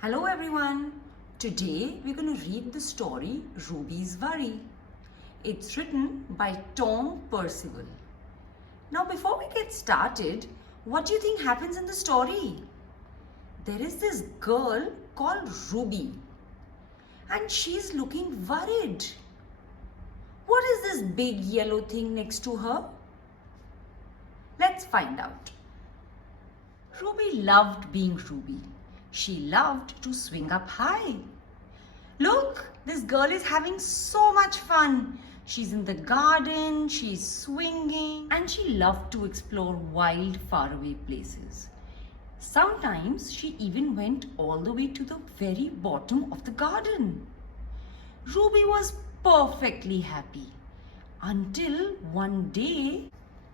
Hello everyone. Today we're going to read the story Ruby's Worry. It's written by Tom Percival. Now before we get started, what do you think happens in the story? There is this girl called Ruby and she's looking worried. What is this big yellow thing next to her? Let's find out. Ruby loved being Ruby. She loved to swing up high. Look, this girl is having so much fun. She's in the garden, she's swinging, and she loved to explore wild, faraway places. Sometimes she even went all the way to the very bottom of the garden. Ruby was perfectly happy until one day.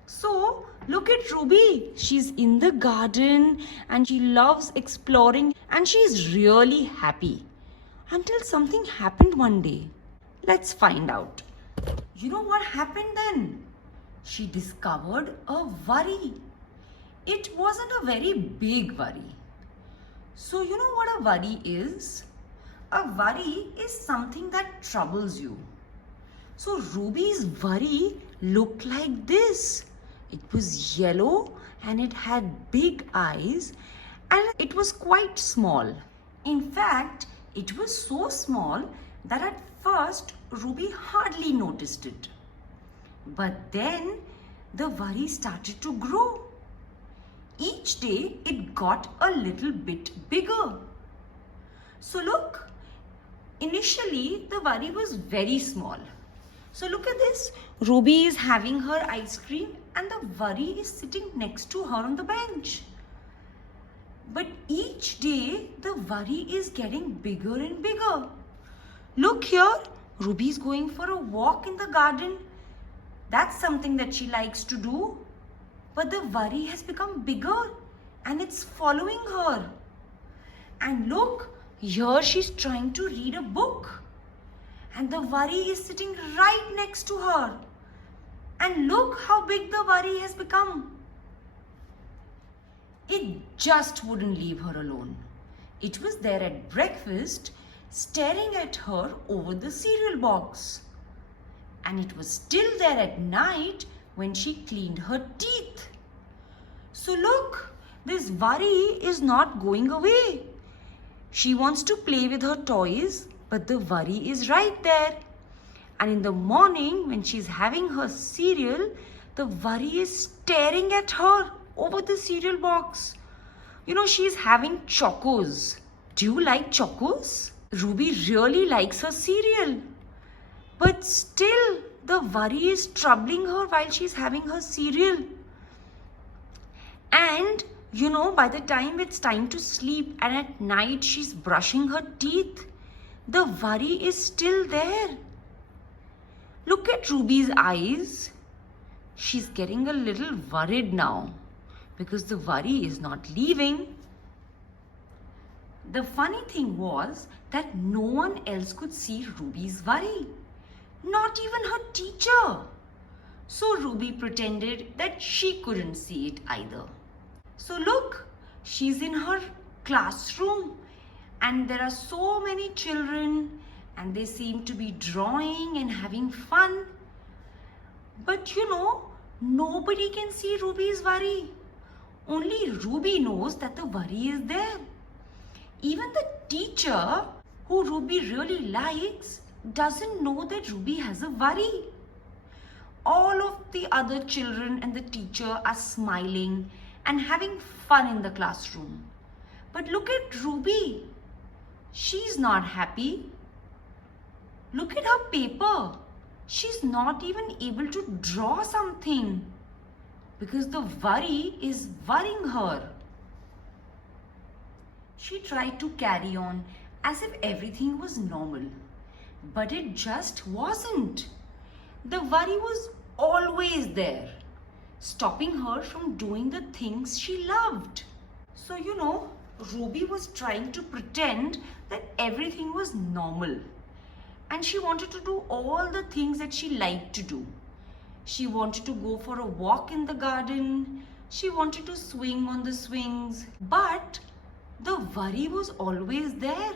So, look at Ruby. She's in the garden and she loves exploring and she's really happy. Until something happened one day. Let's find out. You know what happened then? She discovered a worry. It wasn't a very big worry. So, you know what a worry is? A worry is something that troubles you. So, Ruby's worry looked like this. It was yellow and it had big eyes and it was quite small. In fact, it was so small that at first Ruby hardly noticed it. But then the worry started to grow. Each day it got a little bit bigger. So look, initially the worry was very small. So look at this. Ruby is having her ice cream and the worry is sitting next to her on the bench. But each day the worry is getting bigger and bigger. Look here, Ruby is going for a walk in the garden. That's something that she likes to do. But the worry has become bigger and it's following her. And look, here she's trying to read a book. And the worry is sitting right next to her. And look how big the worry has become. It just wouldn't leave her alone. It was there at breakfast, staring at her over the cereal box. And it was still there at night when she cleaned her teeth. So look, this worry is not going away. She wants to play with her toys, but the worry is right there. And in the morning when she's having her cereal, the worry is staring at her over the cereal box. You know, she's having chocos. Do you like chocos? Ruby really likes her cereal. But still, the worry is troubling her while she's having her cereal. And you know, by the time it's time to sleep and at night she's brushing her teeth, the worry is still there. Look at Ruby's eyes. She's getting a little worried now because the worry is not leaving. The funny thing was that no one else could see Ruby's worry. Not even her teacher. So Ruby pretended that she couldn't see it either. So look, she's in her classroom. And there are so many children and they seem to be drawing and having fun. But you know, nobody can see Ruby's worry. Only Ruby knows that the worry is there. Even the teacher, who Ruby really likes, doesn't know that Ruby has a worry. All of the other children and the teacher are smiling and having fun in the classroom. But look at Ruby. She's not happy. Look at her paper. She's not even able to draw something because the worry is worrying her. She tried to carry on as if everything was normal, but it just wasn't. The worry was always there, stopping her from doing the things she loved. So, you know, Ruby was trying to pretend that everything was normal and she wanted to do all the things that she liked to do. She wanted to go for a walk in the garden. She wanted to swing on the swings. But The worry was always there.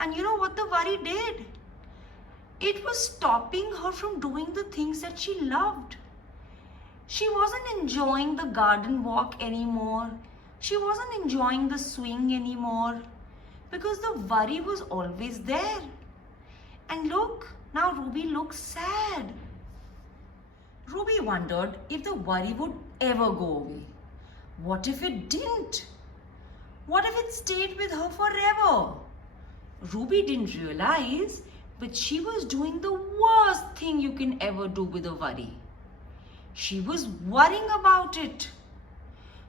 And you know what the worry did? It was stopping her from doing the things that she loved. She wasn't enjoying the garden walk anymore. She wasn't enjoying the swing anymore because the worry was always there. And look, now Ruby looks sad. Ruby wondered if the worry would ever go away. What if it didn't? What if it stayed with her forever? Ruby didn't realize, but she was doing the worst thing you can ever do with a worry. She was worrying about it.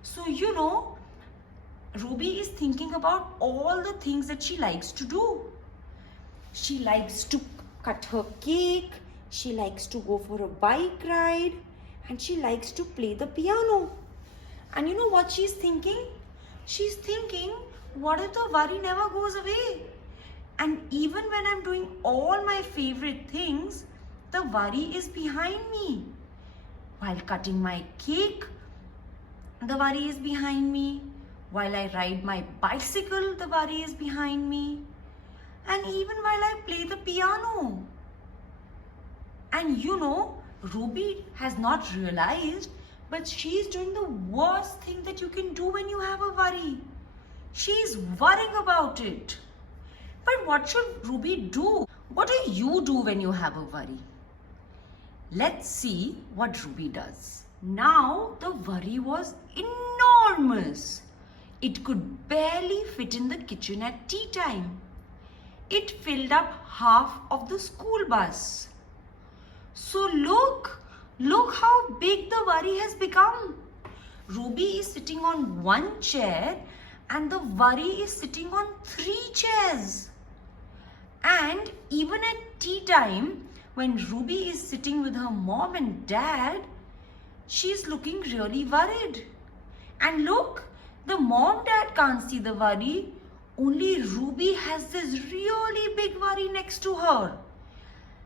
So, Ruby is thinking about all the things that she likes to do. She likes to cut her cake, she likes to go for a bike ride, and she likes to play the piano. And you know what she's thinking? She's thinking, what if the worry never goes away? And even when I'm doing all my favorite things, the worry is behind me. While cutting my cake, the worry is behind me. While I ride my bicycle, the worry is behind me. And even while I play the piano. And Ruby has not realized, but she is doing the worst thing that you can do when you have a worry. She is worrying about it. But what should Ruby do? What do you do when you have a worry? Let's see what Ruby does. Now the worry was enormous. It could barely fit in the kitchen at tea time. It filled up half of the school bus. So look how big the worry has become. Ruby is sitting on one chair and the worry is sitting on 3 chairs. And even at tea time, when Ruby is sitting with her mom and dad, she's looking really worried. And look, the mom-dad can't see the worry. Only Ruby has this really big worry next to her.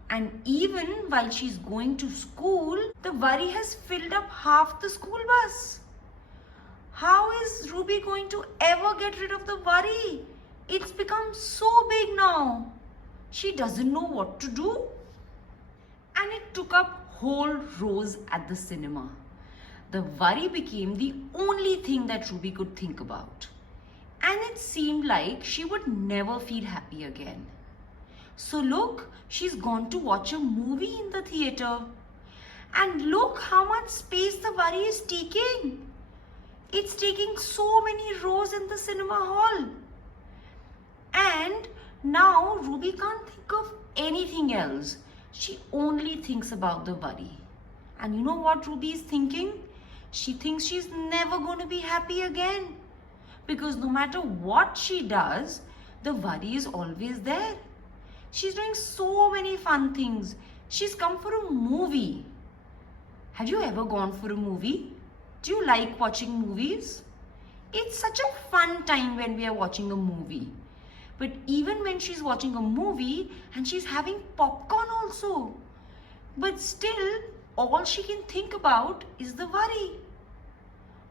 And even while she's going to school, the worry has filled up half the school bus. How is Ruby going to ever get rid of the worry? It's become so big now. She doesn't know what to do. And it took up whole rows at the cinema. The worry became the only thing that Ruby could think about. And it seemed like she would never feel happy again. So look, she's gone to watch a movie in the theater. And look how much space the worry is taking. It's taking so many rows in the cinema hall. And now Ruby can't think of anything else. She only thinks about the worry. And you know what Ruby is thinking? She thinks she's never going to be happy again. Because no matter what she does, the worry is always there. She's doing so many fun things. She's come for a movie. Have you ever gone for a movie? Do you like watching movies? It's such a fun time when we are watching a movie. But even when she's watching a movie and she's having popcorn also. But still, all she can think about is the worry.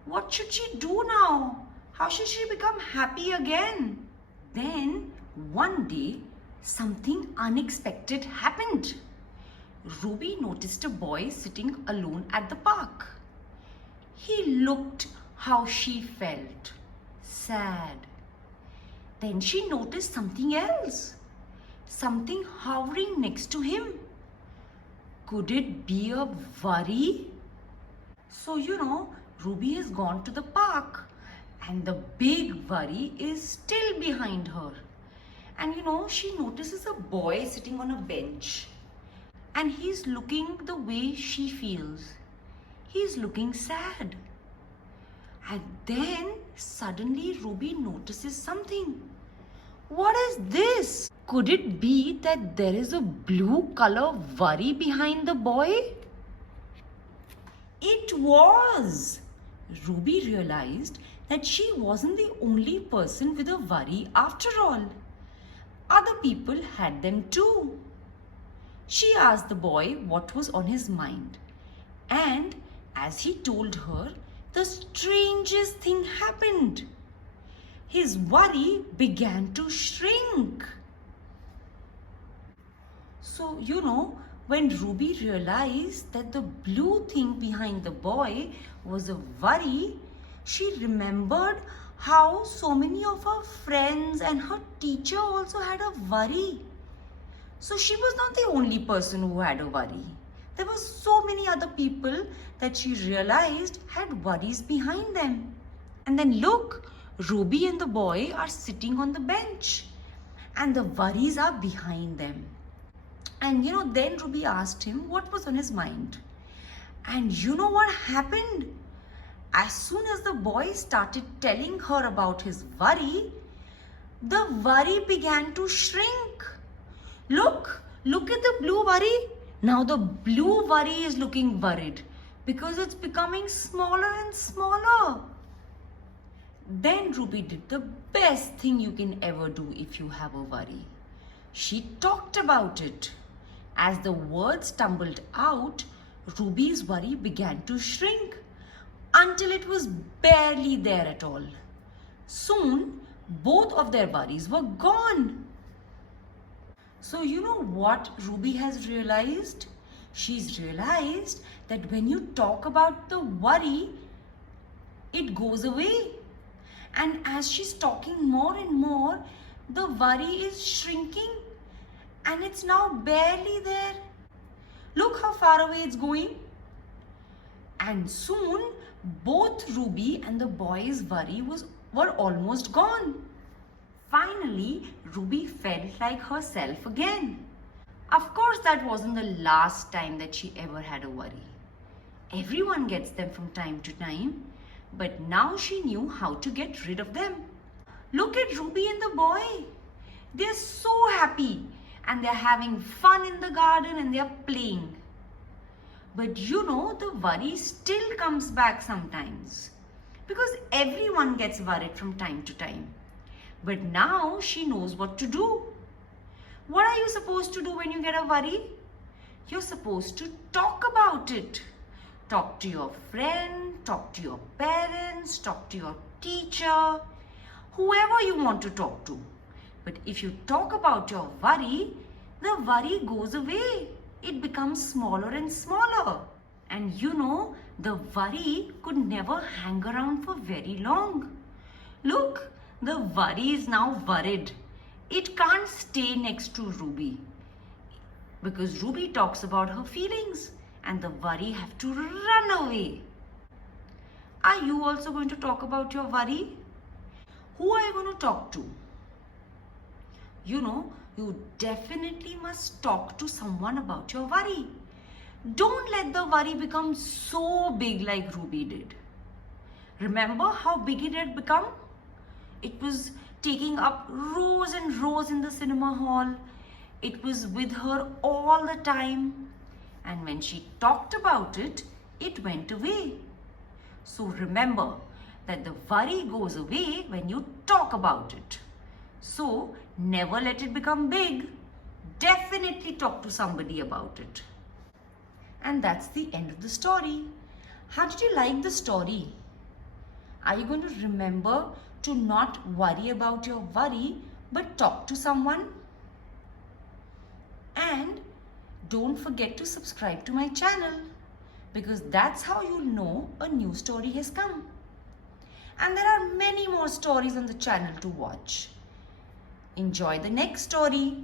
What should she do now? How should she become happy again? Then, one day, something unexpected happened. Ruby noticed a boy sitting alone at the park. He looked how she felt, sad. Then she noticed something else, something hovering next to him. Could it be a worry? So, Ruby has gone to the park and the big worry is still behind her. And she notices a boy sitting on a bench and he's looking the way she feels. He's looking sad. And then suddenly Ruby notices something. What is this? Could it be that there is a blue color worry behind the boy? It was. Ruby realized that she wasn't the only person with a worry after all. Other people had them too. She asked the boy what was on his mind. And as he told her, the strangest thing happened. his worry began to shrink. So, when Ruby realized that the blue thing behind the boy was a worry, she remembered how so many of her friends and her teacher also had a worry. So she was not the only person who had a worry. There were so many other people that she realized had worries behind them. And then look, Ruby and the boy are sitting on the bench and the worries are behind them. And then Ruby asked him what was on his mind. And you know what happened? As soon as the boy started telling her about his worry, the worry began to shrink. Look at the blue worry. Now the blue worry is looking worried because it's becoming smaller and smaller. Then Ruby did the best thing you can ever do if you have a worry. She talked about it. As the words tumbled out, Ruby's worry began to shrink until it was barely there at all. Soon, both of their worries were gone. So you know what Ruby has realized? She's realized that when you talk about the worry, it goes away. And as she's talking more and more, the worry is shrinking and it's now barely there. Look how far away it's going. And soon, both Ruby and the boy's worry were almost gone. Finally, Ruby felt like herself again. Of course, that wasn't the last time that she ever had a worry. Everyone gets them from time to time, but now she knew how to get rid of them. Look at Ruby and the boy. They're so happy and they're having fun in the garden and they're playing. But the worry still comes back sometimes because everyone gets worried from time to time. But now she knows what to do. What are you supposed to do when you get a worry? You're supposed to talk about it. Talk to your friend, talk to your parents, talk to your teacher, whoever you want to talk to. But if you talk about your worry, the worry goes away. It becomes smaller and smaller. And the worry could never hang around for very long. Look, the worry is now worried. It can't stay next to Ruby because Ruby talks about her feelings and the worry have to run away. Are you also going to talk about your worry? Who are you going to talk to? You definitely must talk to someone about your worry. Don't let the worry become so big like Ruby did. Remember how big it had become? It was taking up rows and rows in the cinema hall. It was with her all the time. And when she talked about it, it went away. So remember that the worry goes away when you talk about it. So never let it become big. Definitely talk to somebody about it. And that's the end of the story. How did you like the story? Are you going to remember to not worry about your worry, but talk to someone? And don't forget to subscribe to my channel because that's how you'll know a new story has come. And there are many more stories on the channel to watch. Enjoy the next story.